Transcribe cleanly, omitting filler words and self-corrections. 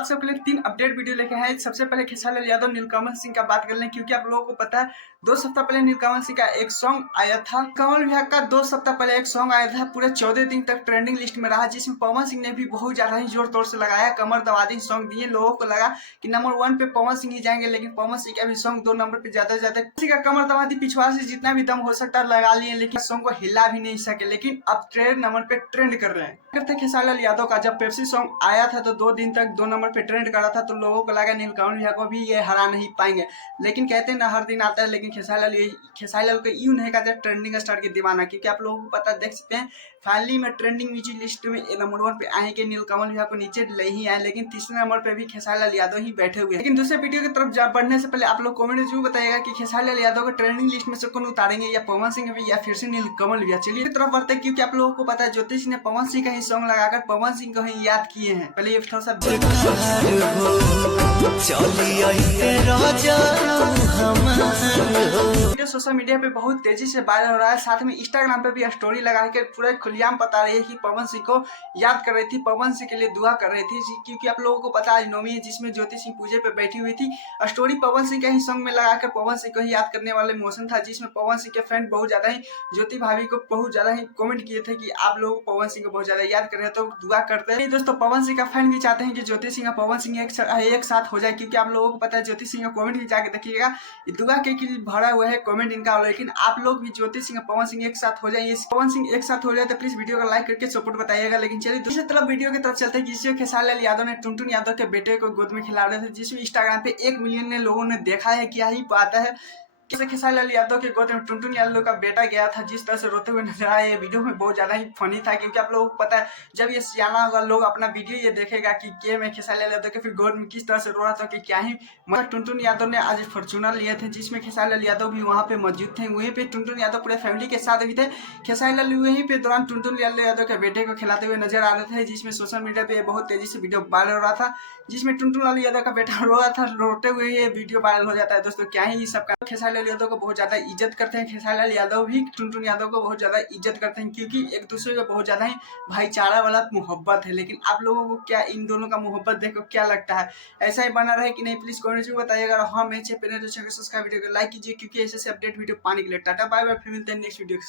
आप सबके लिए 3 अपडेट वीडियो लेके आए हैं। सबसे पहले खेसारी लाल यादव नीलकमल सिंह का बात कर लें, क्योंकि आप लोगों को पता है 2 सप्ताह पहले नीलकमल सिंह का एक सॉन्ग आया था। कमल विभाग का 2 सप्ताह पहले एक सॉन्ग आया था, पूरे 14 दिन तक ट्रेंडिंग लिस्ट में रहा, जिसमें पवन सिंह ने भी बहुत ज्यादा ही जोर तोड़ से लगाया, कमर दबा दी सॉन्ग दिए। लोगों को लगा कि नंबर 1 पे पवन सिंह ही जाएंगे, लेकिन पवन सिंह का भी सॉन्ग 2 नंबर पे जाते जाते किसी का कमर दबा दी। पिछवाड़ से जितना भी दम हो सकता लगा लिए, लेकिन सॉन्ग को हिला भी नहीं सके। लेकिन अब ट्रेंड नंबर पे ट्रेंड कर रहे हैं। करते खेसारी लाल यादव का जब पेप्सी सॉन्ग आया था तो 2 दिन तक 2 नंबर पे ट्रेंड करा था, तो लोगों को लगा नीलकमल भैया को भी ये हरा नहीं पाएंगे। लेकिन कहते हैं ना हर दिन आता है, लेकिन खेसारी लाल को यूं नहीं कहते ट्रेंडिंग स्टार के दीवाना, क्योंकि आप लोगों को पता देख सकते हैं फाइनली में ट्रेंडिंग म्यूजिक लिस्ट में नंबर 1 पे आए कि नीलकमल भैया को नीचे ले ही आए, लेकिन तीसरे नंबर पे भी खेसारी लाल यादव ही बैठे हुए हैं। लेकिन दूसरे वीडियो की तरफ बढ़ने से पहले आप लोग कमेंट में जरूर बताइएगा कि खेसारी लाल यादव को ट्रेंडिंग लिस्ट में से कौन उतारेंगे, या पवन सिंह भी या फिर से नीलकमल भैया। चलिए तरफ बढ़ते हैं, क्योंकि आप लोगों को पता है ज्योतिष ने पवन सिंह का ही सॉन्ग लगाकर पवन सिंह को ही याद किए हैं। पहले ये थोड़ा सा वीडियो सोशल मीडिया पे बहुत तेजी से वायरल हो रहा है, साथ में इंस्टाग्राम पे भी स्टोरी लगा के पूरे खुलेआम बता रही है कि पवन सिंह को याद कर रही थी, पवन सिंह के लिए दुआ कर रही थी। क्योंकि आप लोगों को पता है नवमी है, जिसमें ज्योति सिंह पूजे पे बैठी हुई थी। स्टोरी पवन सिंह का ही सॉन्ग में लगाकर पवन सिंह को ही याद करने वाले मोशन था, जिसमें पवन सिंह के फ्रेंड बहुत ज्यादा ही ज्योति भाभी को बहुत ज्यादा ही कमेंट किए थे कि आप लोग पवन सिंह को बहुत ज्यादा याद कर रहे हैं, तो दुआ करते हैं। दोस्तों पवन सिंह का फैन भी चाहते हैं कि ज्योति सिंह और पवन सिंह एक साथ हो जाए, क्योंकि आप लोगों को पता है ज्योति सिंह का कमेंट भी जाके देखिएगा, दुआ के लिए भरा हुआ है कमेंट इनका। लेकिन आप लोग भी ज्योति सिंह और पवन सिंह एक साथ हो जाए, पवन सिंह एक साथ हो जाए तो प्लीज वीडियो को लाइक करके सपोर्ट बताइएगा। लेकिन चलिए दूसरी तरफ वीडियो की तरफ चलते हैं, जिसमें खेसारी लाल यादव ने टुनटुन यादव के बेटे को गोद में खिला रहे थे, जिसमें इंस्टाग्राम पे 1 मिलियन लोगों ने देखा है। क्या ही बात है, खेसारी लाल यादव के गोद में टुनटुन यादव का बेटा गया था, जिस तरह से रोते हुए नजर आया, ये वीडियो में बहुत ज्यादा ही फनी था। क्योंकि आप लोगों को पता है जब ये सियाना होगा लोग अपना वीडियो ये देखेगा कि के में खेसारी लाल यादव के फिर गोद में किस तरह से रो रहा था, कि क्या ही मतलब। टुनटुन यादव ने आज फॉर्च्यूनर लिए थे, जिसमें खेसारी लाल यादव भी वहाँ पे मौजूद थे। वहीं पे टुनटुन यादव पूरे फैमिली के साथ भी थे। खेसारी लाल वहीं पे दौरान टुनटुन यादव के बेटे को खिलाते हुए नजर आ रहे थे, जिसमें सोशल मीडिया पे बहुत तेजी से वीडियो वायरल हो रहा था, जिसमें टुनटुन लाल यादव का बेटा रो रहा था, रोते हुए ये वीडियो वायरल हो जाता है। दोस्तों क्या ही सबका खेसारी लाल यादव को बहुत ज्यादा इज्जत करते हैं, खेसारी लाल यादव भी टुनटुन यादव को बहुत ज्यादा इज्जत करते हैं, क्योंकि एक दूसरे को बहुत ज्यादा ही भाईचारा वाला मोहब्बत है। लेकिन आप लोगों को क्या इन दोनों का मोहब्बत देखो क्या लगता है, ऐसा ही बना रहे कि नहीं, प्लीज कमेंट में बताइएगा। हाँ मैं सब्सक्राइब वीडियो को लाइक कीजिए, क्योंकि ऐसे अपडेट वीडियो पाने के लिए। टाटा बाय बाय, फिर मिलते हैं नेक्स्ट वीडियो।